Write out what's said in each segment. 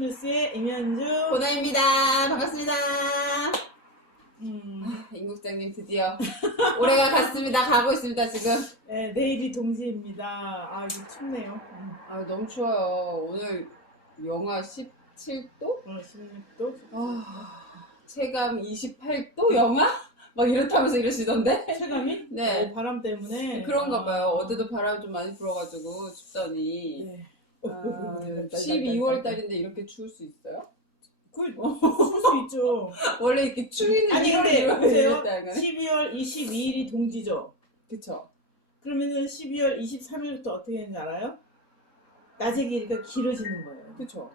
뉴스의 임현주 보나입니다. 반갑습니다. 임 국장님 드디어 올해가 갔습니다. 가고 있습니다 지금. 네, 내일이 동지입니다. 아 이거 춥네요. 아 너무 추워요. 오늘 영하 17도? 16도. 체감 28도 영하? 막 이렇다면서 이러시던데? 체감이? 네. 바람 때문에. 그런가 봐요. 어제도 바람 좀 많이 불어가지고 춥더니. 네. 12월 달인데 이렇게 추울 수 있어요? 술 수 있죠. 원래 이렇게 추위는 아니 1월, 근데 1월 보세요. 이랬다가. 12월 22일이 동지죠. 그쵸? 그러면은 12월 23일부터 어떻게 되는지 알아요? 낮의 길이가 길어지는 거예요. 그쵸?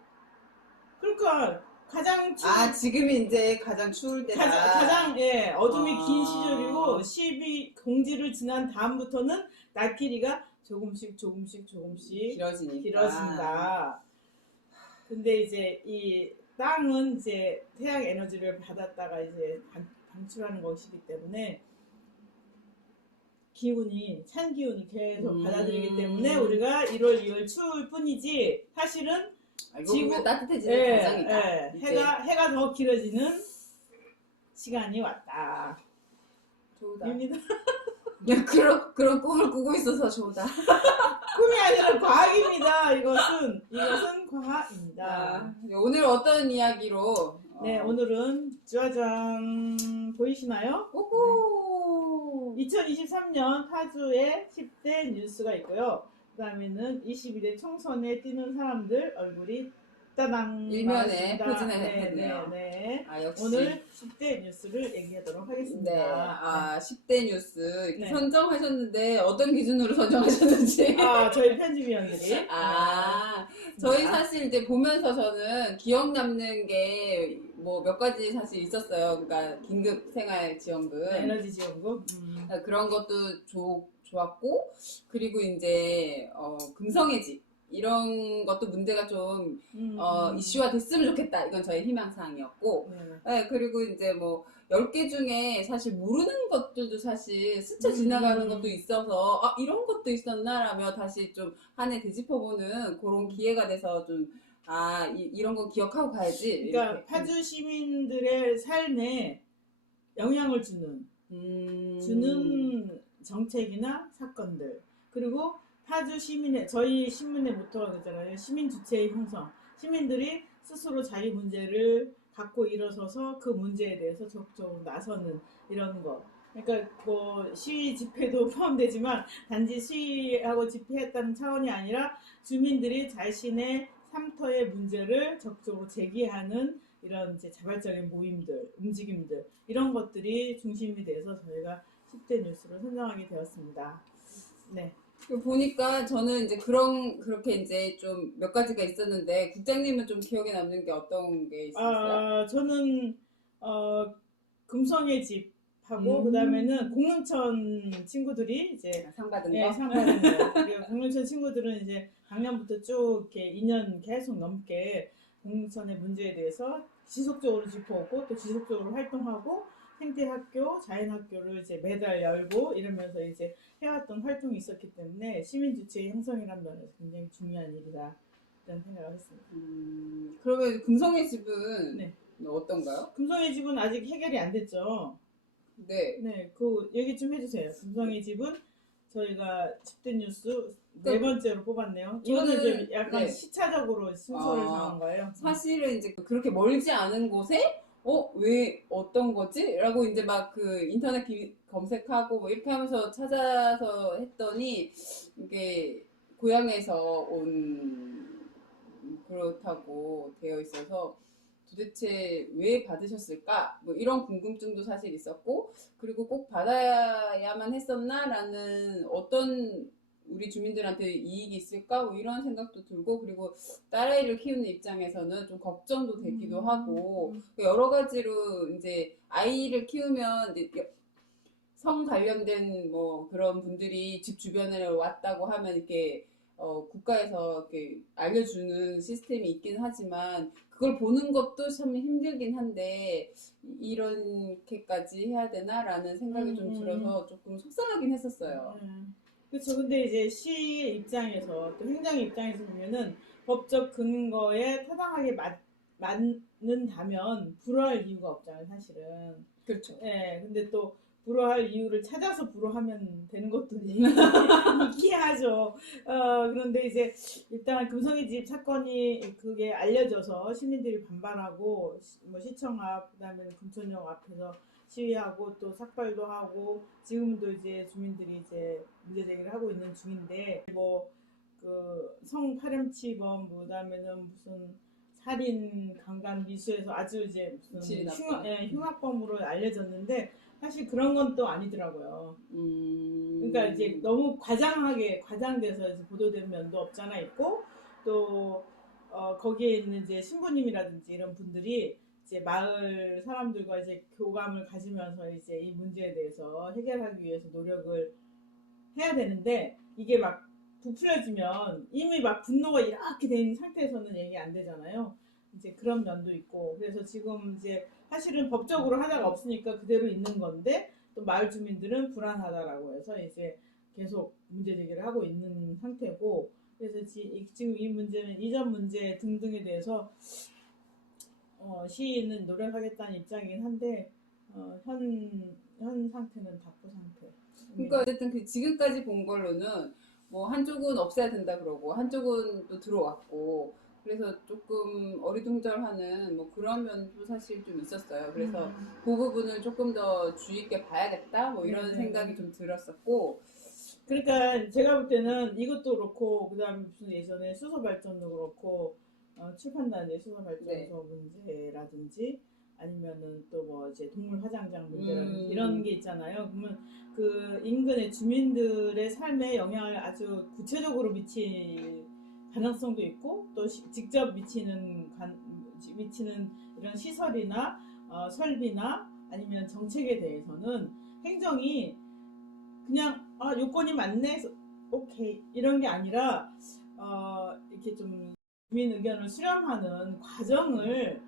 그러니까 가장 지금이 이제 가장 추울 때다. 가장 어둠이 긴 시절이고 12공지를 지난 다음부터는 낮 길이가 조금씩 길어진다. 근데 이제 이 땅은 이제 태양 에너지를 받았다가 이제 방출하는 것이기 때문에 찬 기운이 계속 받아들이기 때문에 우리가 1월, 2월 추울 뿐이지 사실은 지구 따뜻해지는 과정이다. 해가 더 길어지는 시간이 왔다. 좋다. 입니다. 그런 꿈을 꾸고 있어서 좋다. 꿈이 아니라 과학입니다. 이것은 과학입니다. 오늘 어떤 이야기로? 네, 오늘은 짜잔 보이시나요? 오호. 2023년 파주의 10대 뉴스가 있고요. 그 다음에는 22대 총선에 뛰는 사람들 얼굴이 따당 일면에 나왔습니다. 포진을 했네요. 네. 역시. 오늘 10대 뉴스를 얘기하도록 하겠습니다. 네. 10대 뉴스 네. 선정하셨는데 어떤 기준으로 선정하셨는지. 저희 편집위원들이. 저희 사실 이제 보면서 저는 기억 남는 게 뭐 몇 가지 사실 있었어요. 그러니까 긴급 생활 지원금, 에너지 지원금. 그런 것도 좋았고, 그리고 이제 금성의 집 이런 것도 문제가 좀 이슈화 됐으면 좋겠다. 이건 저의 희망사항이었고, 네, 그리고 이제 뭐 10개 중에 사실 모르는 것들도 사실 스쳐 지나가는 것도 있어서 이런 것도 있었나 라며 다시 좀 한 해 되짚어보는 그런 기회가 돼서 좀 이런 거 기억하고 가야지. 그러니까 이렇게. 파주 시민들의 삶에 영향을 주는 정책이나 사건들, 그리고 파주 시민의, 저희 신문의 모토가 그잖아요. 시민 주체의 형성. 시민들이 스스로 자기 문제를 갖고 일어서서 그 문제에 대해서 적극적으로 나서는 이런 거. 그러니까 뭐 시위 집회도 포함되지만 단지 시위하고 집회했다는 차원이 아니라 주민들이 자신의 삶터의 문제를 적극적으로 제기하는 이런 이제 자발적인 모임들, 움직임들, 이런 것들이 중심이 돼서 저희가 10대 뉴스를 선정하게 되었습니다. 네. 보니까 저는 이제 그렇게 이제 좀 몇 가지가 있었는데, 국장님은 좀 기억에 남는 게 어떤 게 있었어요? 저는 금성의 집하고 그다음에는 공릉천 친구들이 이제 상 받은 거. 상 받은 거. 그리고 공릉천 친구들은 이제 작년부터 쭉 이렇게 2년 계속 넘게 공릉천의 문제에 대해서 지속적으로 짚어오고 또 지속적으로 활동하고 생태학교, 자연학교를 이제 매달 열고 이러면서 이제 해왔던 활동이 있었기 때문에 시민주체의 형성이라는 면에서 굉장히 중요한 일이다 라는 생각을 했습니다. 그러면 금성의 집은 네. 어떤가요? 금성의 집은 아직 해결이 안 됐죠. 네. 네, 그 얘기 좀 해주세요. 금성의 집은 저희가 10대 뉴스 네 번째로 뽑았네요. 이거는 좀 약간 시차적으로 순서를 정한 거예요. 사실은 이제 그렇게 멀지 않은 곳에 왜 어떤 거지? 라고 이제 막 그 인터넷 검색하고 뭐 이렇게 하면서 찾아서 했더니 이게 고향에서 온 그렇다고 되어 있어서 도대체 왜 받으셨을까? 뭐 이런 궁금증도 사실 있었고, 그리고 꼭 받아야만 했었나? 라는 어떤 우리 주민들한테 이익이 있을까? 뭐 이런 생각도 들고, 그리고 딸아이를 키우는 입장에서는 좀 걱정도 되기도 하고, 여러 가지로 이제 아이를 키우면 이제 성 관련된 뭐 그런 분들이 집 주변에 왔다고 하면 이렇게 국가에서 이렇게 알려주는 시스템이 있긴 하지만 그걸 보는 것도 참 힘들긴 한데 이렇게까지 해야 되나라는 생각이 좀 들어서 조금 속상하긴 했었어요. 그렇죠. 근데 이제 시의 입장에서 또 행정의 입장에서 보면은 법적 근거에 타당하게 맞는다면 불허할 이유가 없잖아요, 사실은. 그렇죠. 예, 근데 또 불허할 이유를 찾아서 불허하면 되는 것도 있긴 하죠. 그런데 이제 일단 금성의 집 사건이 그게 알려져서 시민들이 반발하고 뭐 시청 앞, 그다음에 금천역 앞에서 시위하고 또 삭발도 하고 지금도 이제 주민들이 이제 문제 제기를 하고 있는 중인데 뭐 그 성파렴치범 그다음에는 무슨 살인, 강간, 미수에서 아주 이제 무슨 흉악범으로 알려졌는데 사실 그런 건 또 아니더라고요. 그러니까 이제 너무 과장돼서 이제 보도된 면도 없잖아 있고 또 거기에 있는 이제 신부님이라든지 이런 분들이 이제 마을 사람들과 이제 교감을 가지면서 이제 이 문제에 대해서 해결하기 위해서 노력을 해야 되는데 이게 막 부풀려지면 이미 막 분노가 이렇게 된 상태에서는 얘기 안 되잖아요. 이제 그런 면도 있고 그래서 지금 이제 사실은 법적으로 하자가 없으니까 그대로 있는 건데 또 마을 주민들은 불안하다라고 해서 이제 계속 문제 제기를 하고 있는 상태고 그래서 지금 이 문제는 이전 문제 등등에 대해서 시인은 노력하겠다는 입장이긴 한데 현 상태는 답보 상태. 그러니까 어쨌든 그 지금까지 본 걸로는 뭐 한쪽은 없애야 된다 그러고 한쪽은 또 들어왔고 그래서 조금 어리둥절하는 뭐 그런 면도 사실 좀 있었어요. 그래서 그 부분을 조금 더 주의 있게 봐야겠다 뭐 이런 생각이 좀 들었었고 그러니까 제가 볼 때는 이것도 그렇고 그다음에 무슨 예전에 수소 발전도 그렇고 출판단의 수소 발전소 문제라든지 아니면은 또 뭐 이제 동물 화장장 문제라든지 이런 게 있잖아요. 그러면 그 인근의 주민들의 삶에 영향을 아주 구체적으로 미칠 가능성도 있고 또 직접 미치는 이런 시설이나 설비나 아니면 정책에 대해서는 행정이 그냥 요건이 맞네 오케이 이런 게 아니라 이렇게 좀 주민 의견을 수렴하는 과정을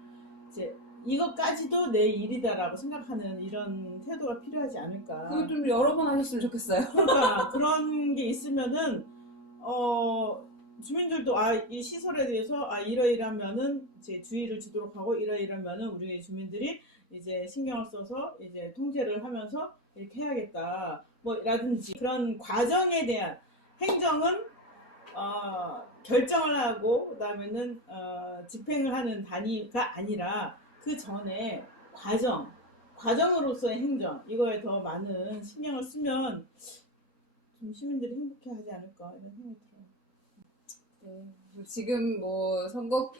이제 이것까지도 내 일이다라고 생각하는 이런 태도가 필요하지 않을까. 그거 좀 여러 번 하셨으면 좋겠어요. 그러니까 그런 게 있으면은 주민들도 이 시설에 대해서 이러이러면은 이제 주의를 주도록 하고 이러이러면은 우리 주민들이 이제 신경을 써서 이제 통제를 하면서 이렇게 해야겠다. 뭐 라든지 그런 과정에 대한 행정은 결정을 하고 그다음에는 집행을 하는 단위가 아니라 그 전에 과정으로서의 행정 이거에 더 많은 신경을 쓰면 좀 시민들이 행복해하지 않을까 이런 생각이 들어요. 지금 뭐 선거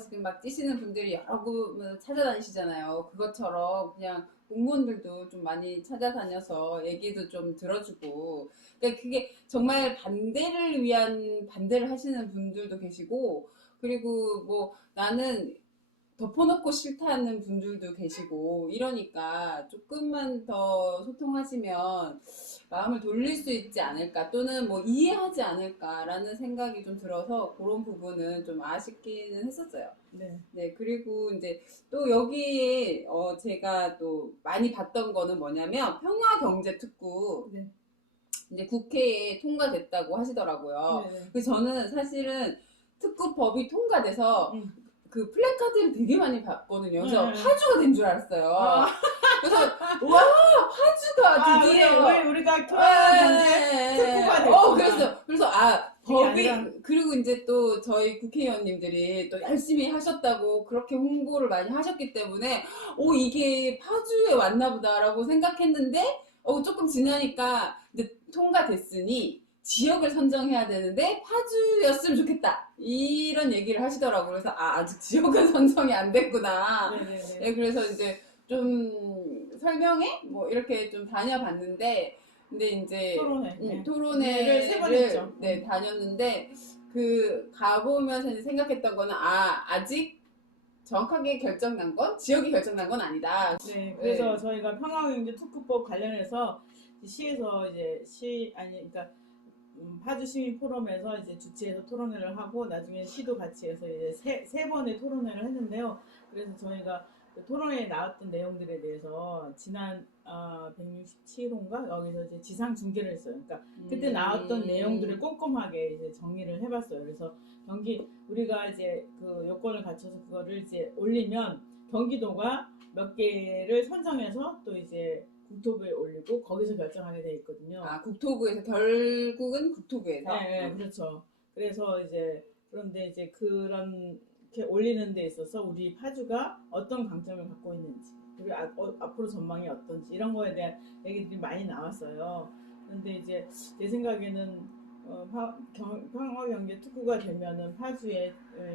지금 막 뛰시는 분들이 여러 분 찾아다니시잖아요. 그것처럼 그냥 공무원들도 좀 많이 찾아다녀서 얘기도 좀 들어주고. 그러니까 그게 정말 반대를 위한 반대를 하시는 분들도 계시고, 그리고 뭐 나는 덮어놓고 싫다는 분들도 계시고 이러니까 조금만 더 소통하시면 마음을 돌릴 수 있지 않을까 또는 뭐 이해하지 않을까라는 생각이 좀 들어서 그런 부분은 좀 아쉽기는 했었어요. 네, 그리고 이제 또 여기에 제가 또 많이 봤던 거는 뭐냐면 평화경제특구 이제 국회에 통과됐다고 하시더라고요. 그래서 저는 사실은 특구법이 통과돼서 그 플래카드를 되게 많이 봤거든요. 그래서 파주가 된 줄 알았어요. 그래서 와 파주가 드디어 우리가 통과했는데 특구가 됐구나. 그래서 법이 그리고 이제 또 저희 국회의원님들이 또 열심히 하셨다고 그렇게 홍보를 많이 하셨기 때문에 이게 파주에 왔나 보다라고 생각했는데 조금 지나니까 이제 통과됐으니 지역을 선정해야 되는데 파주였으면 좋겠다 이런 얘기를 하시더라고요. 그래서 아직 지역은 선정이 안 됐구나. 네, 그래서 이제 좀 설명회 뭐 이렇게 좀 다녀봤는데 근데 이제 토론회를 3번 했죠. 네, 다녔는데 그 가보면서 이제 생각했던 거는 아직 정확하게 결정난 건 지역이 결정난 건 아니다. 네, 그래서 저희가 평화경제특구법 관련해서 시에서 이제 그러니까 파주 시민 포럼에서 이제 주최해서 토론회를 하고 나중에 시도 같이 해서 이제 세 번의 토론회를 했는데요. 그래서 저희가 그 토론회에 나왔던 내용들에 대해서 지난 167호인가 여기서 이제 지상 중계를 했어요. 그러니까 그때 나왔던 내용들을 꼼꼼하게 이제 정리를 해봤어요. 그래서 우리가 이제 그 요건을 갖춰서 그거를 이제 올리면 경기도가 몇 개를 선정해서 또 이제 국토부에 올리고 거기서 결정하게 돼 있거든요. 아, 국토부에서 결국은 국토부에서. 네, 그렇죠. 그래서 이제 그런데 이제 그렇게 올리는 데 있어서 우리 파주가 어떤 강점을 갖고 있는지 그리고 앞으로 전망이 어떤지 이런 거에 대한 얘기들이 많이 나왔어요. 그런데 이제 제 생각에는 평화경제 특구가 되면은 파주에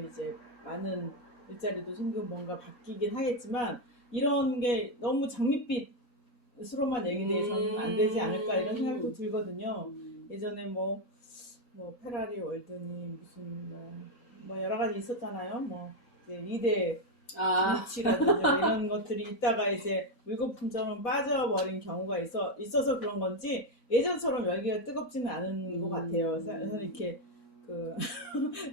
이제 많은 일자리도 생기고 뭔가 바뀌긴 하겠지만 이런 게 너무 장밋빛으로만 얘기돼서는 안 되지 않을까 이런 생각도 들거든요. 예전에 뭐 페라리 월드니 무슨 뭐 여러 가지 있었잖아요. 뭐 이제 2대 김치라든지 이런 것들이 있다가 이제 물거품처럼 빠져버린 경우가 있어서 그런 건지 예전처럼 열기가 뜨겁지는 않은 것 같아요. 저는 이렇게 그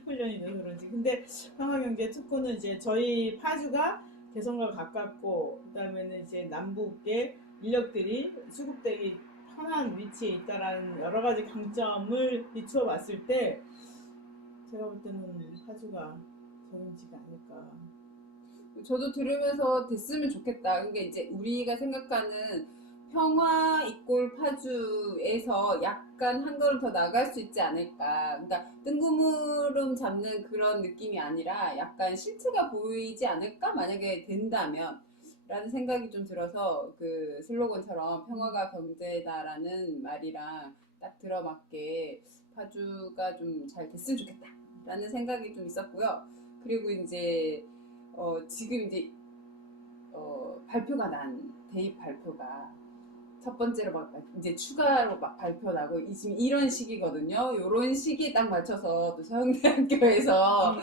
훈련이 돼서 그런지. 근데 평화경제특구는 이제 저희 파주가 개성과 가깝고 그다음에는 이제 남북의 인력들이 수급되기 편한 위치에 있다라는 여러 가지 강점을 비추어 봤을 때 제가 볼 때는 파주가 좋은지가 아닐까. 저도 들으면서 됐으면 좋겠다. 그게 이제 우리가 생각하는 평화 이꼴 파주에서 약간 한 걸음 더 나갈 수 있지 않을까. 그러니까 뜬구름 잡는 그런 느낌이 아니라 약간 실체가 보이지 않을까? 만약에 된다면. 라는 생각이 좀 들어서 그 슬로건처럼 평화가 경제다라는 말이랑 딱 들어맞게 파주가 좀 잘 됐으면 좋겠다. 라는 생각이 좀 있었고요. 그리고 이제 지금 이제 발표가 난 대입 발표가 첫 번째로 막 이제 추가로 막 발표 나고 지금 이런 시기거든요. 이런 시기에 딱 맞춰서 또 서영대학교에서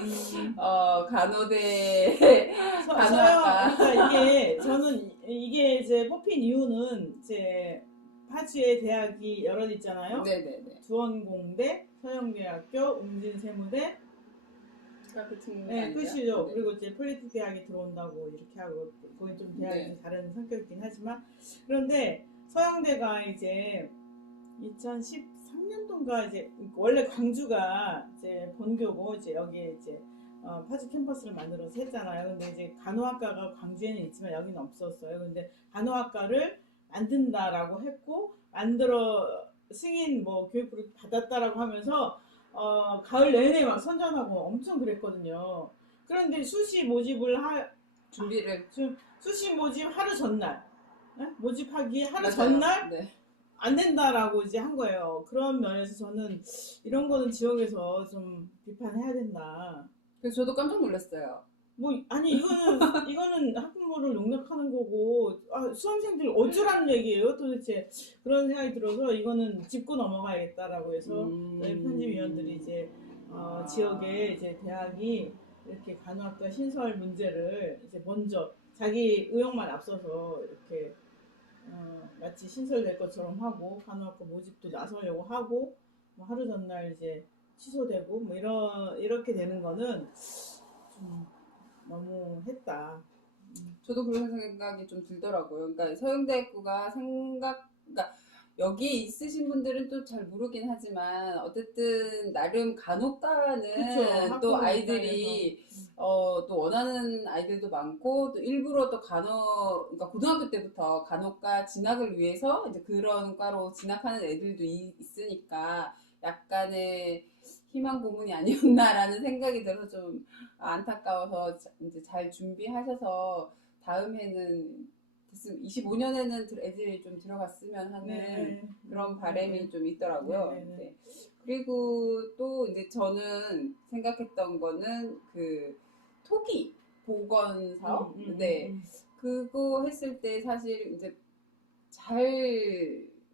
간호대 간호학과 그러니까 저는 이게 이제 뽑힌 이유는 이제 파주에 대학이 여러 있잖아요. 네네네. 주원공대, 서영대학교, 웅진세무대. 네, 끝이죠. 네. 그리고 이제 폴리틱 대학이 들어온다고 이렇게 하고, 그건 좀 대학이 네. 다른 성격이긴 하지만, 그런데 서영대가 이제 2013년도인가 이제 원래 광주가 이제 본교고 이제 여기에 이제 파주 캠퍼스를 만들어서 했잖아요. 근데 이제 간호학과가 광주에는 있지만 여기는 없었어요. 근데 간호학과를 만든다라고 했고 승인 뭐 교육부를 받았다라고 하면서 가을 내내 막 선전하고 엄청 그랬거든요. 그런데 수시 모집을 수시 모집 하루 전날 네? 모집하기 하루 맞아요. 전날 네. 안 된다라고 이제 한 거예요. 그런 면에서 저는 이런 거는 지역에서 좀 비판해야 된다. 그래서 저도 깜짝 놀랐어요. 아니 이거는 학부모를 농락하는 거고 수험생들 어쩌라는 얘기예요 도대체. 그런 생각이 들어서 이거는 짚고 넘어가야겠다라고 해서 저희 편집위원들이 이제 지역에 이제 대학이 이렇게 간호학과 신설 문제를 이제 먼저 자기 의욕만 앞서서 이렇게 마치 신설될 것처럼 하고 간호학과 모집도 나서려고 하고 뭐 하루 전날 이제 취소되고 뭐 이렇게 되는 거는 좀 너무 했다. 저도 그런 생각이 좀 들더라고요. 그러니까 서영대학교가 그러니까 여기에 있으신 분들은 또 잘 모르긴 하지만 어쨌든 나름 간호과는 그쵸, 또 아이들이 또 원하는 아이들도 많고 또 일부러 또 그러니까 고등학교 때부터 간호과 진학을 위해서 이제 그런 과로 진학하는 애들도 있으니까 약간의 희망 고문이 아니었나라는 생각이 들어서 좀 안타까워서 이제 잘 준비하셔서 다음에는 25년에는 애들이 좀 들어갔으면 하는 그런 바람이 좀 있더라고요. 네. 그리고 또 이제 저는 생각했던 거는 그 토기 보건 사업, 그거 했을 때 사실 이제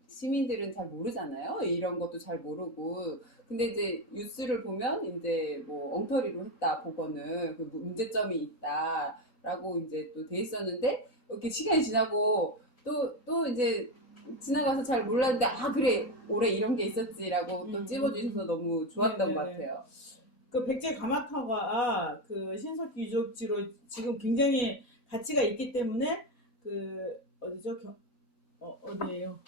시민들은 잘 모르잖아요. 이런 것도 잘 모르고. 근데 이제 뉴스를 보면 이제 뭐 엉터리로 했다 보건을 그 문제점이 있다라고 이제 또 돼 있었는데 이렇게 시간이 지나고 또 이제 지나가서 잘 몰랐는데 그래 올해 이런 게 있었지라고 또 찝어주셔서 너무 좋았던 것 같아요. 그 백제 가마터가 그 신석 유적지로 지금 굉장히 가치가 있기 때문에 그 어디죠? 어디예요?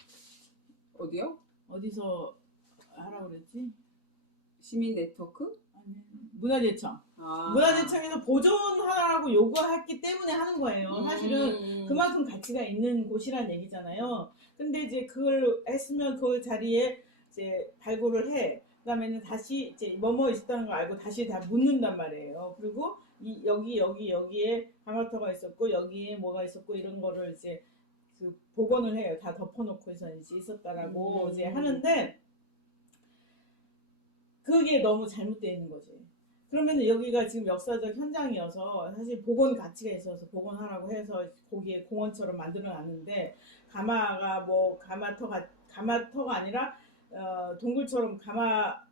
어디요? 어디서 하라고 그랬지? 시민 네트워크? 아니, 문화재청. 아. 문화재청에서 보존하라고 요구했기 때문에 하는 거예요. 사실은 그만큼 가치가 있는 곳이란 얘기잖아요. 근데 이제 그걸 했으면 그 자리에 이제 발굴을 해. 그다음에는 다시 이제 뭐뭐 있었다는 걸 알고 다시 다 묻는단 말이에요. 그리고 여기에 가마터가 있었고 여기에 뭐가 있었고 이런 거를 이제 그 복원을 해요. 다 덮어놓고서 이제 있었다라고 이제 하는데 그게 너무 잘못되어 있는 거지. 그러면 여기가 지금 역사적 현장이어서 사실 복원 가치가 있어서 복원하라고 해서 거기에 공원처럼 만들어 놨는데 가마터가 아니라 동굴처럼 그러니까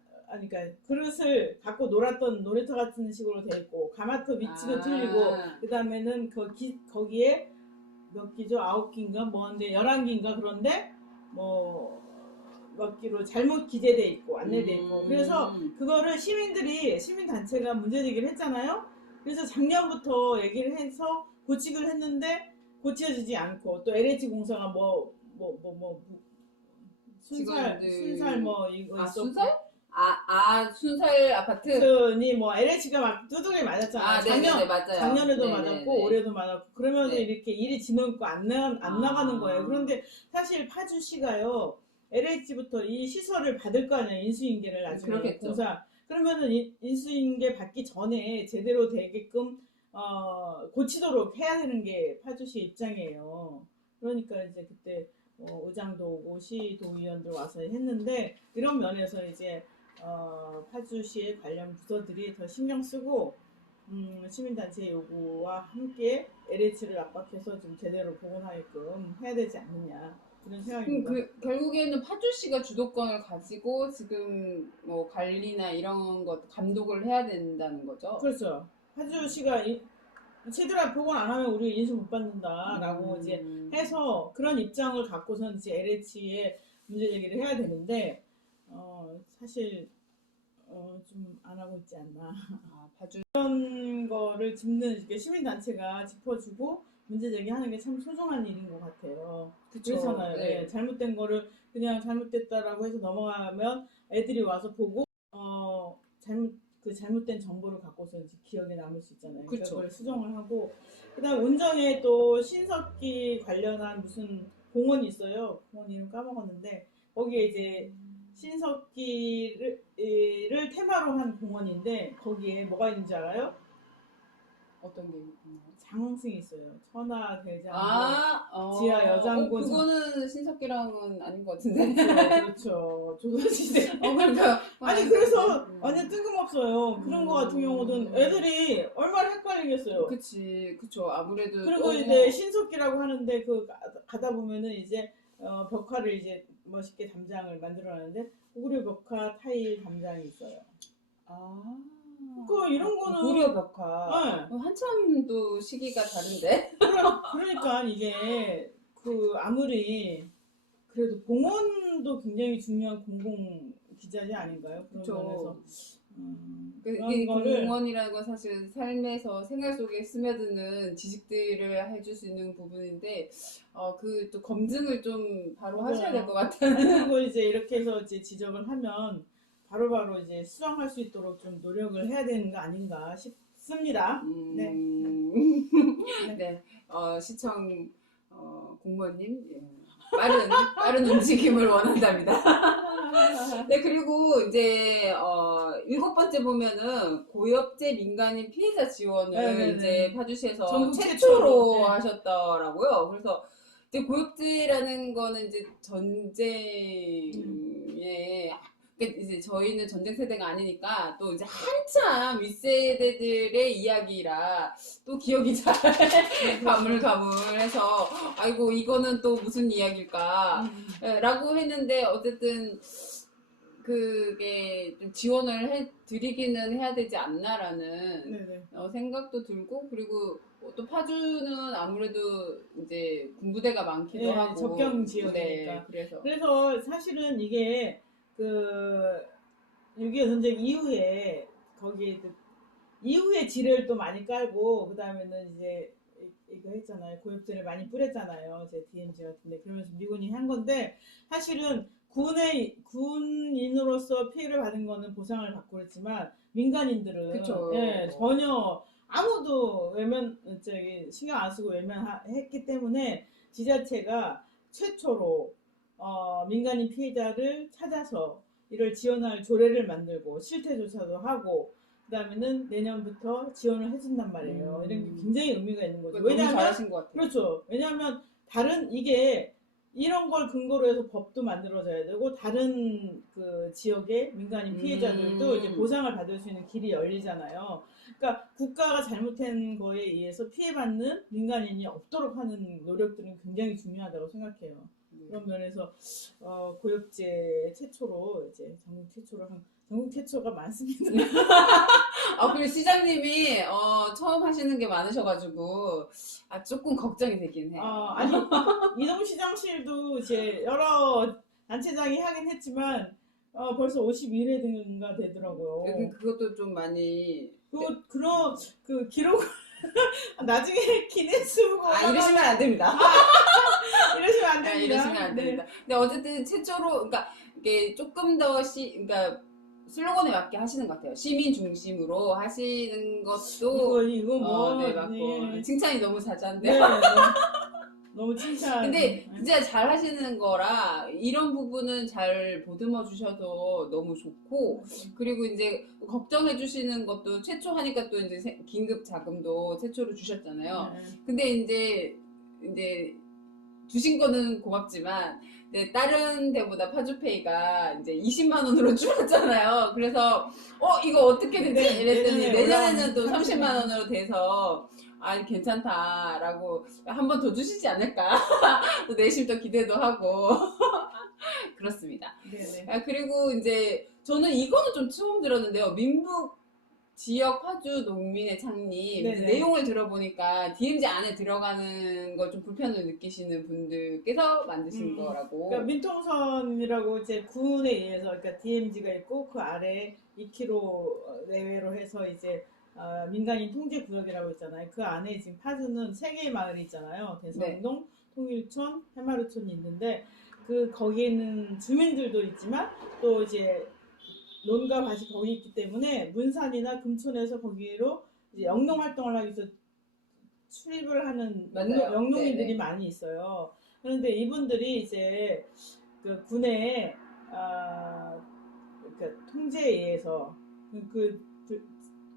그릇을 갖고 놀았던 놀이터 같은 식으로 돼 있고 가마터 위치도 틀리고 그 다음에는 거기에 몇 기죠? 9기인가 뭐인데 11기인가 그런데 뭐 몇 기로 잘못 기재돼 있고 안내돼 있고 그래서 그거를 시민단체가 문제제기를 했잖아요. 그래서 작년부터 얘기를 해서 고치기를 했는데 고쳐지지 않고 또 LH 공사가 순살 뭐 이거 있었고 순살? 순살 아파트? 니 뭐 LH가 막 두드려 맞았잖아요. 네네네, 맞아요. 작년에도 네네네. 맞았고 올해도 맞았고 그러면서 네. 이렇게 일이 진행고 안 나가는 거예요. 그런데 사실 파주시가요 LH부터 이 시설을 받을 거 아니에요. 인수인계를 나중에 그렇겠죠. 공사. 그러면은 인수인계 받기 전에 제대로 되게끔 고치도록 해야 되는 게 파주시 입장이에요. 그러니까 이제 그때 의장도 오고 시도의원들 와서 했는데 이런 면에서 이제 파주시의 관련 부서들이 더 신경 쓰고 시민단체 요구와 함께 LH를 압박해서 좀 제대로 복원하게끔 해야 되지 않느냐 이런 생각입니다. 결국에는 파주시가 주도권을 가지고 지금 뭐 관리나 이런 것 감독을 해야 된다는 거죠. 그렇죠. 파주시가 제대로 복원 안 하면 우리 인수 못 받는다라고 이제 해서 그런 입장을 갖고선 이제 LH에 문제 제기를 해야 되는데 사실 좀 안 하고 있지 않나. 파주 그런 거를 짚는 이렇게 시민단체가 짚어주고 문제 제기하는 게 참 소중한 일인 것 같아요. 그렇잖아요. 네. 예, 잘못된 거를 그냥 잘못됐다라고 해서 넘어가면 애들이 와서 보고 잘못된 정보를 갖고서 이제 기억에 남을 수 있잖아요. 그러니까 그걸 수정을 하고 그다음 운정에 또 신석기 관련한 무슨 공원이 있어요. 공원 이름 까먹었는데 거기에 이제 신석기를 테마로 한 공원인데 거기에 뭐가 있는지 알아요? 어떤 게 있나요? 장승이 있어요. 천하대장, 지하 여장군. 그거는 신석기랑은 아닌 것 같은데. 그렇죠. 조선시대. 그러니까 아니 그래서 완전 뜬금없어요. 그런 거 같은 경우는 애들이 얼마나 헷갈리겠어요. 그쵸. 아무래도 그리고 이제 신석기라고 하는데 가다 보면은 이제 벽화를 이제 멋있게 담장을 만들어놨는데 고구려 벽화 타일 담장이 있어요. 이런 거는 고구려 벽화. 네. 한참 또 시기가 다른데. 그러니까 이게 아무리 그래도 공원도 굉장히 중요한 공공 기자재 아닌가요? 그렇죠. 그런 거를 공원이라는 건 사실 삶에서 생활 속에 스며드는 지식들을 해줄 수 있는 부분인데 그 또 검증을 좀 바로 하셔야 될 것 같아요. 그리고 이제 이렇게 해서 이제 지적을 하면 바로바로 이제 수정할 수 있도록 좀 노력을 해야 되는 거 아닌가 싶습니다. 네. 네. 시청 공무원님 빠른 움직임을 원한답니다. 네, 그리고 이제 7번째 보면은 고엽제 민간인 피해자 지원을 이제 파주시에서 전국 최초로 네. 하셨더라고요. 그래서 이제 고엽제라는 거는 이제 전쟁에 이제 저희는 전쟁 세대가 아니니까 또 이제 한참 윗세대들의 이야기라 또 기억이 잘 가물가물해서 아이고 이거는 또 무슨 이야기일까 라고 했는데 어쨌든 그게 좀 지원을 드리기는 해야 되지 않나라는 생각도 들고 그리고 또 파주는 아무래도 이제 군부대가 많기도 하고 접경 지역이니까 그래서 사실은 이게 6.25 전쟁 이후에 거기에 이후에 지뢰를 또 많이 깔고 그 다음에는 이제 이거 했잖아요. 고엽제를 많이 뿌렸잖아요. 제 DMZ 같은데 그러면서 미군이 한 건데 사실은 군인으로서 피해를 받은 거는 보상을 받고 그랬지만 민간인들은 그쵸. 예, 전혀 아무도 신경 안 쓰고 외면했기 때문에 지자체가 최초로 민간인 피해자를 찾아서 이를 지원할 조례를 만들고 실태조사도 하고 그다음에는 내년부터 지원을 해준단 말이에요. 이런 게 굉장히 의미가 있는 거죠. 너무 왜냐하면 잘하신 것 같아요. 그렇죠. 왜냐하면 다른 이게 이런 걸 근거로 해서 법도 만들어져야 되고 다른 그 지역의 민간인 피해자들도 이제 보상을 받을 수 있는 길이 열리잖아요. 그러니까 국가가 잘못한 거에 의해서 피해받는 민간인이 없도록 하는 노력들은 굉장히 중요하다고 생각해요. 그런 면에서 고엽제 최초로 이제 전국 최초가 많습니다. 그리고 시장님이 처음 하시는 게 많으셔가지고 조금 걱정이 되긴 해요. 아니 이동시장실도 이제 여러 단체장이 하긴 했지만 벌써 51회든가 되더라고요. 그것도 좀 많이 그런 그 기록 나중에 기네스 보고 이러시면 안 됩니다. 이러시면 안 됩니다. 이러시면 안 됩니다. 근데 어쨌든 최초로 그러니까 이게 조금 더 그러니까 슬로건에 맞게 하시는 것 같아요. 시민 중심으로 하시는 것도 이거 뭐 네, 맞고 칭찬이 너무 자자한데. 네, 너무 칭찬. 근데 진짜 잘 하시는 거라 이런 부분은 잘 보듬어 주셔서 너무 좋고 그리고 이제 걱정해 주시는 것도 최초 하니까 또 이제 긴급 자금도 최초로 주셨잖아요. 근데 이제 주신 거는 고맙지만 다른 데보다 파주페이가 이제 20만 원으로 줄었잖아요. 그래서 이거 어떻게 되지? 이랬더니 내년에는 또 30만 원으로 돼서 괜찮다라고 한 번 더 주시지 않을까? 또 내심 또 기대도 하고 그렇습니다. 네네. 그리고 이제 저는 이거는 좀 처음 들었는데요. 민북 지역 파주 농민의 창립 내용을 들어보니까 DMZ 안에 들어가는 거 좀 불편을 느끼시는 분들께서 만드신 거라고. 그러니까 민통선이라고 이제 군에 의해서 그러니까 DMZ가 있고 그 아래 2km 내외로 해서 이제 민간인 통제 구역이라고 있잖아요. 그 안에 지금 파주는 3개의 마을이 있잖아요. 대성동, 통일촌, 해마루촌이 있는데 거기에는 주민들도 있지만 또 이제 논과 밭이 거기 있기 때문에 문산이나 금촌에서 거기로 이제 영농 활동을 하기 위해서 출입을 하는 영농민들이 많이 있어요. 그런데 이분들이 이제 그 군의 그러니까 통제에 의해서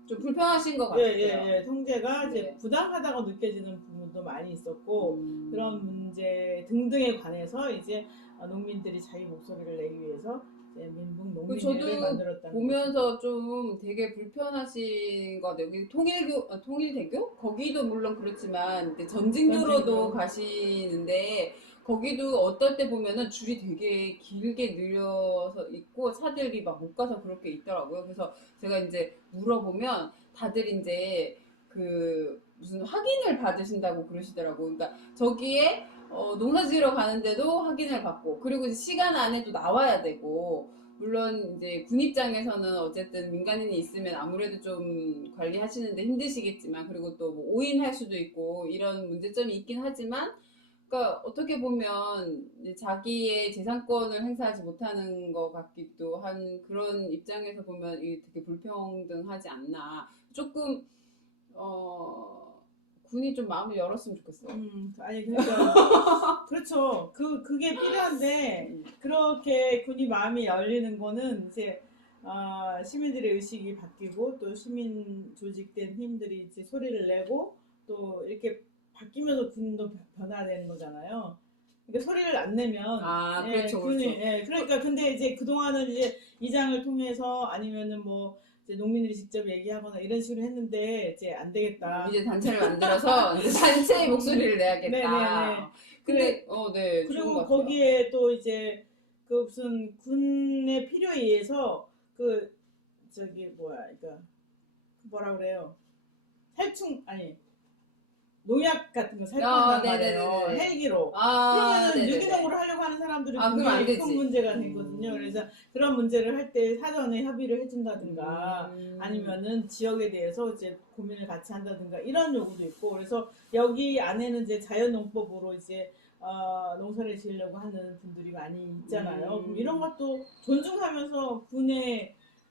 좀 불편하신 것 같아요. 통제가 이제 부당하다고 느껴지는 부분도 많이 있었고 그런 문제 등등에 관해서 이제 농민들이 자기 목소리를 내기 위해서 민북 농민회를 만들었다는 저도 보면서 좀 되게 불편하신 것 같아요. 통일대교? 거기도 물론 그렇지만 전진도로도 가시는데 거기도 어떨 때 보면은 줄이 되게 길게 늘려서 있고 차들이 막 못 가서 그렇게 있더라고요. 그래서 제가 이제 물어보면 다들 이제 무슨 확인을 받으신다고 그러시더라고요. 그러니까 저기에 농사 지으러 가는데도 확인을 받고 그리고 이제 시간 안에도 나와야 되고 물론 이제 군 입장에서는 어쨌든 민간인이 있으면 아무래도 좀 관리하시는데 힘드시겠지만 그리고 또 뭐 오인할 수도 있고 이런 문제점이 있긴 하지만 그러니까 어떻게 보면 이제 자기의 재산권을 행사하지 못하는 것 같기도 한 그런 입장에서 보면 이게 되게 불평등하지 않나 조금 군이 좀 마음을 열었으면 좋겠어요. 아니 그러니까 그렇죠. 그게 필요한데 그렇게 군이 마음이 열리는 거는 이제 시민들의 의식이 바뀌고 또 시민 조직된 힘들이 이제 소리를 내고 또 이렇게 바뀌면서 군도 변화되는 거잖아요. 그러니까 소리를 안 내면 그렇죠, 군이 그러니까 근데 이제 그동안은 이제 이장을 통해서 아니면은 뭐 이제 농민들이 직접 얘기하거나 이런 식으로 했는데 이제 안 되겠다. 이제 단체를 만들어서 이제 단체의 목소리를 내야겠다. 근데 그리고 거기에 또 이제 무슨 군의 필요에 의해서 뭐라 그래요? 살충 아니 농약 같은 거 아, 살포한단 말이에요. 네네네네. 헬기로. 아, 그러면은 네네네. 유기농으로 하려고 하는 사람들이 아, 그럼 안 굉장히 큰 되지. 문제가 되거든요. 그래서 그런 문제를 할 때 사전에 협의를 해준다든가 음. 아니면은 지역에 대해서 이제 고민을 같이 한다든가 이런 요구도 있고 그래서 여기 안에는 이제 자연농법으로 이제 농사를 지으려고 하는 분들이 많이 있잖아요. 그럼 이런 것도 존중하면서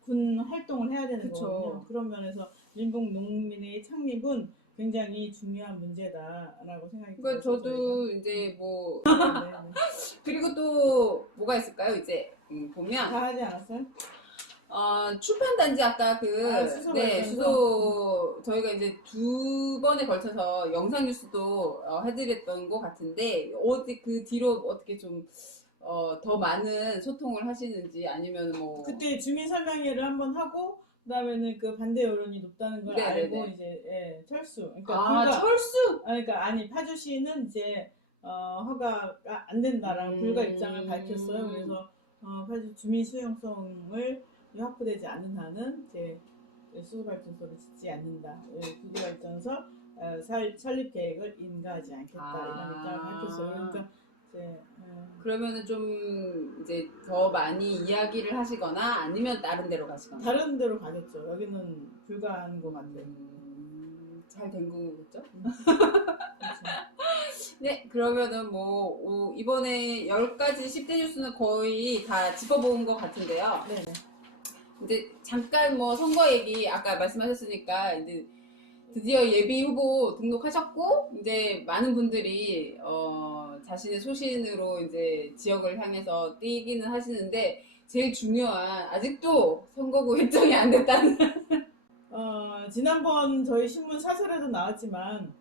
군 활동을 해야 되는 그쵸. 거거든요. 그런 면에서 민복 농민의 창립은 굉장히 중요한 문제다라고 생각이 그러니까 들어서 저도 이제 뭐 저희가 네, 네. 그리고 또 뭐가 있을까요? 이제 보면 다 하지 않았어요? 출판단지 아까 수소 네, 발전소? 수소 저희가 이제 2번에 걸쳐서 영상 뉴스도 해드렸던 것 같은데 어디 그 뒤로 어떻게 좀 더 많은 소통을 하시는지 아니면 뭐 그때 주민 설명회를 한번 하고 그다음에는 그 반대 여론이 높다는 걸 네네네. 알고 이제 철수. 그러니까 철수 아니 파주시는 이제 허가가 안 된다라는 불가 입장을 밝혔어요. 그래서 파주 주민 수용성을 확보되지 않는 한은 이제 수소발전소를 짓지 않는다. 구조발전소 설립 계획을 인가하지 않겠다 이런 입장을 밝혔어요. 그러니까 이제 그러면은 좀 이제 더 많이 이야기를 하시거나 아니면 다른 데로 가시거나 다른 데로 가겠죠. 여기는 불가한 것 같아요. 잘 된 거겠죠? 그렇죠. 네, 그러면은 뭐 이번에 10가지 10대 뉴스는 거의 다 짚어본 것 같은데요. 네. 이제 잠깐 뭐 선거 얘기 아까 말씀하셨으니까 이제 드디어 예비 후보 등록하셨고 이제 많은 분들이 자신의 소신으로 이제 지역을 향해서 뛰기는 하시는데 제일 중요한 아직도 선거구 결정이 안 됐다는 지난번 저희 신문 사설에도 나왔지만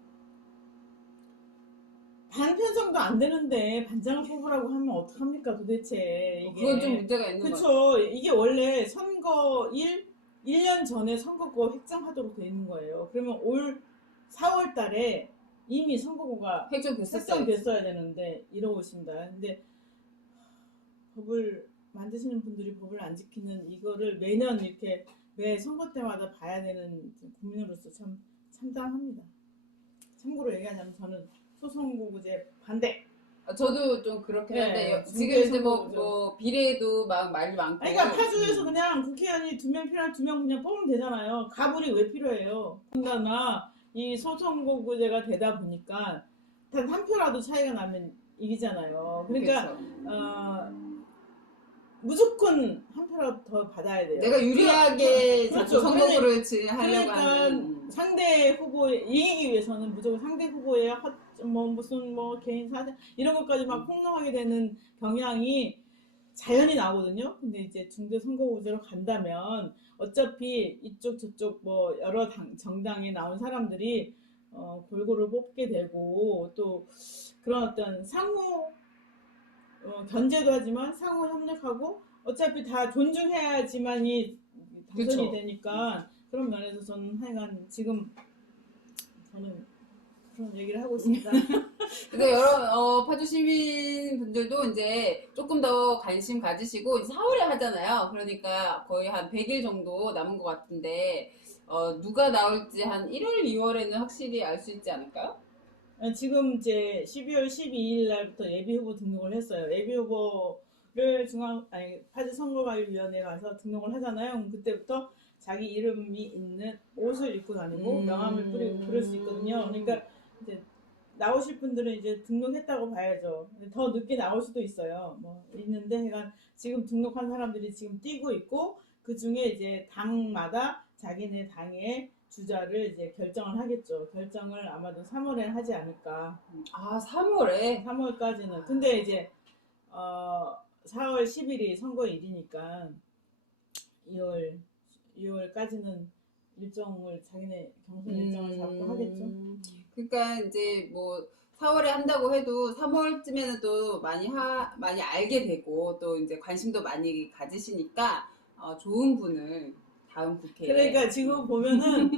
반 편성도 안 되는데 반장을 뽑으라고 하면 어떡합니까 도대체 이게. 그건 좀 문제가 있는 거죠. 그쵸. 이게 원래 선거 1년 전에 선거구가 획정하도록 돼 있는 거예요. 그러면 올 4월 달에 이미 선거구가 획정됐어야 되는데 이러고 있습니다. 근데 법을 만드시는 분들이 법을 안 지키는 이거를 매년 이렇게 매 선거 때마다 봐야 되는 국민으로서 참 참담합니다. 참고로 얘기하자면 저는 소선거구제 반대. 저도 좀 그렇긴 한데 네, 지금 이제 선거구죠. 뭐 비례도 막 말이 많고 그러니까 파주에서 그냥 국회의원이 2명 필요한 2명 그냥 뽑으면 되잖아요. 가불이 왜 필요해요? 더군다나 이 소선거구제가 되다 보니까 단 한 표라도 차이가 나면 이기잖아요. 그러니까 그렇죠. 무조건 한 표라도 더 받아야 돼요. 내가 유리하게 그렇죠. 선거구를 하려고 그러니까 하는 상대 후보에 이기기 위해서는 무조건 상대 후보의 무슨 개인 사정 이런 것까지 막 폭로하게 되는 경향이 자연히 나오거든요. 근데 이제 중대 선거구제로 간다면 어차피 이쪽 저쪽 뭐 여러 정당에 나온 사람들이 골고루 뽑게 되고 또 그런 어떤 상호 견제도 하지만 상호 협력하고 어차피 다 존중해야지만이 당선이 그쵸. 되니까 그런 면에서 저는 하여간 지금 저는 그런 얘기를 하고 있습니다. 근데 여러 파주 시민분들도 이제 조금 더 관심 가지시고 이제 4월에 하잖아요. 그러니까 거의 한 100일 정도 남은 것 같은데 누가 나올지 한 1월, 2월에는 확실히 알 수 있지 않을까요? 지금 이제 12월 12일 날부터 예비 후보 등록을 했어요. 예비 후보를 파주 선거관리위원회에 가서 등록을 하잖아요. 그럼 그때부터 자기 이름이 있는 옷을 입고 다니고 명함을 부를 수 있거든요. 그러니까 이제 나오실 분들은 이제 등록했다고 봐야죠. 더 늦게 나올 수도 있어요. 뭐 있는데 그러니까 지금 등록한 사람들이 지금 뛰고 있고 그 중에 이제 당마다 자기네 당의 주자를 이제 결정을 하겠죠. 결정을 아마도 3월에 하지 않을까. 3월에? 3월까지는. 근데 이제 4월 10일이 선거일이니까 2월까지는 자기네 경선 일정을 잡고 하겠죠. 그러니까 이제 뭐 4월에 한다고 해도 3월쯤에는 또 많이 알게 되고 또 이제 관심도 많이 가지시니까 좋은 분을 다음 국회에. 그러니까 지금 보면은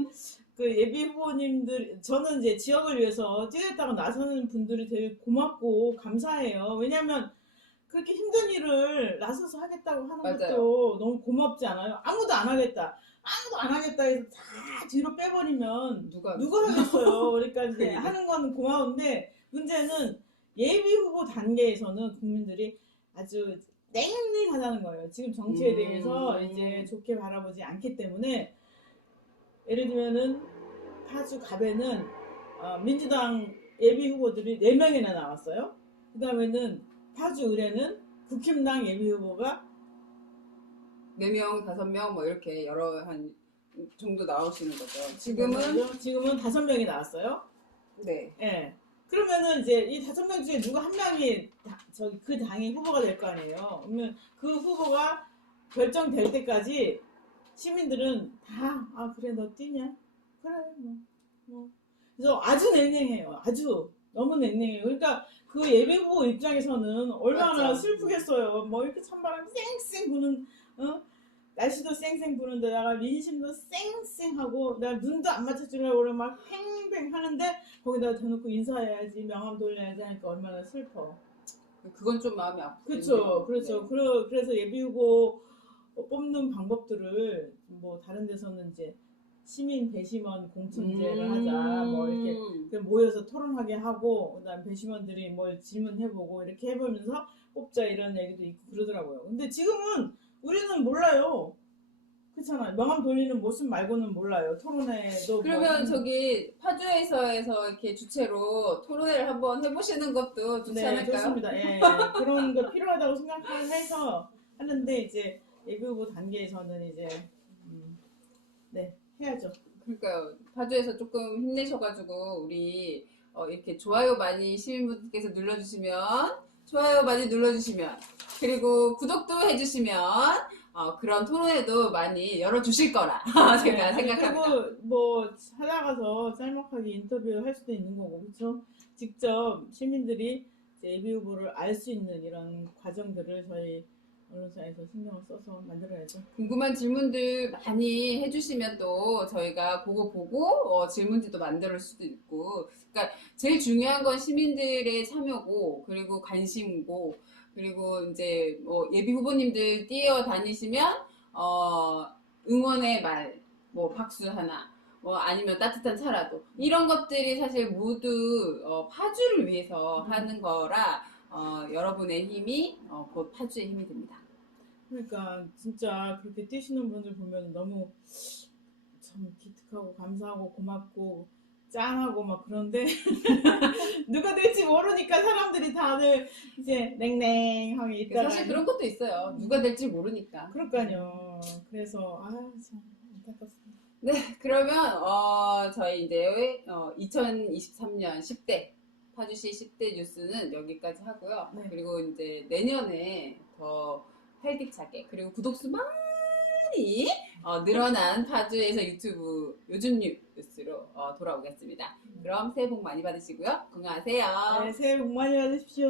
그 예비 후보님들 저는 이제 지역을 위해서 뛰겠다고 나서는 분들이 되게 고맙고 감사해요. 왜냐면 그렇게 힘든 일을 나서서 하겠다고 하는 맞아요. 것도 너무 고맙지 않아요? 아무도 안 하겠다. 아무도 안 하겠다 해서 다 뒤로 빼버리면 누가 하겠어요. 그러니까 이제 그러니까. 하는 건 고마운데 문제는 예비 후보 단계에서는 국민들이 아주 냉랭하다는 거예요. 지금 정치에 대해서 이제 좋게 바라보지 않기 때문에 예를 들면은 파주 갑에는 민주당 예비 후보들이 4명이나 나왔어요. 그 다음에는 파주 을에는 국힘당 예비 후보가 4명, 5명 뭐 이렇게 여러 한 정도 나오시는 거죠. 지금은 5명이 나왔어요. 네. 예. 그러면은 이제 이 5명 중에 누가 한 명이 그 당의 후보가 될 거 아니에요. 그러면 그 후보가 결정될 때까지 시민들은 다 그래 너 뛰냐? 그래 뭐. 그래서 아주 냉랭해요. 아주 너무 냉랭해요. 그러니까 그 예비 후보 입장에서는 얼마나 맞죠. 슬프겠어요. 뭐 이렇게 찬바람 쌩쌩 부는 날씨도 쌩쌩 부는데다가 민심도 쌩쌩하고 내가 눈도 안 맞춰주려고 그래 막 팽팽 하는데 거기다 대놓고 인사해야지 명함 돌려야지 하니까 얼마나 슬퍼. 그건 좀 마음이 아프죠. 그렇죠. 그래서 예비 후보 뽑는 방법들을 뭐 다른 데서는 이제 시민 배심원 공천제를 하자 뭐 이렇게 모여서 토론하게 하고 그다음 배심원들이 뭘 질문해보고 이렇게 해보면서 뽑자 이런 얘기도 있고 그러더라고요. 근데 지금은 우리는 몰라요. 그렇잖아요. 명함 돌리는 모습 말고는 몰라요. 토론회도 그러면 저기 파주에서 이렇게 주체로 토론회를 한번 해보시는 것도 좋지 않을까요? 좋습니다. 예, 그런 거 필요하다고 생각해서 하는데 이제 예비 후보 단계에서는 이제 해야죠. 그러니까요. 파주에서 조금 힘내셔가지고 우리 이렇게 좋아요 많이 시민분들께서 눌러주시면 좋아요 많이 눌러주시면 그리고 구독도 해주시면 그런 토론회도 많이 열어주실 거라 제가 생각합니다. 그리고 뭐 찾아가서 짤막하게 인터뷰할 수도 있는 거고 그렇죠. 직접 시민들이 예비 후보를 알 수 있는 이런 과정들을 저희 언론사에서 신경을 써서 만들어야죠. 궁금한 질문들 많이 해주시면 또 저희가 그거 보고 질문지도 만들 수도 있고 그러니까 제일 중요한 건 시민들의 참여고 그리고 관심이고 그리고 이제 뭐 예비 후보님들 뛰어다니시면 응원의 말, 뭐 박수 하나, 뭐 아니면 따뜻한 차라도 이런 것들이 사실 모두 파주를 위해서 하는 거라 여러분의 힘이 곧 파주의 힘이 됩니다. 그러니까 진짜 그렇게 뛰시는 분들 보면 너무 참 기특하고 감사하고 고맙고 짠하고 막 그런데 누가 될지 모르니까 사람들이 다들 이제 냉랭하게 있다가 사실 그런 것도 있어요. 누가 될지 모르니까. 그러니까요. 그래서 참 안타깝습니다. 네, 그러면 저희 이제 2023년 10대 파주시 10대 뉴스는 여기까지 하고요. 네. 그리고 이제 내년에 더 활기차게 그리고 구독수 많이 늘어난 파주에서 유튜브 요즘 뉴스로 돌아오겠습니다. 그럼 새해 복 많이 받으시고요. 건강하세요. 네, 새해 복 많이 받으십시오.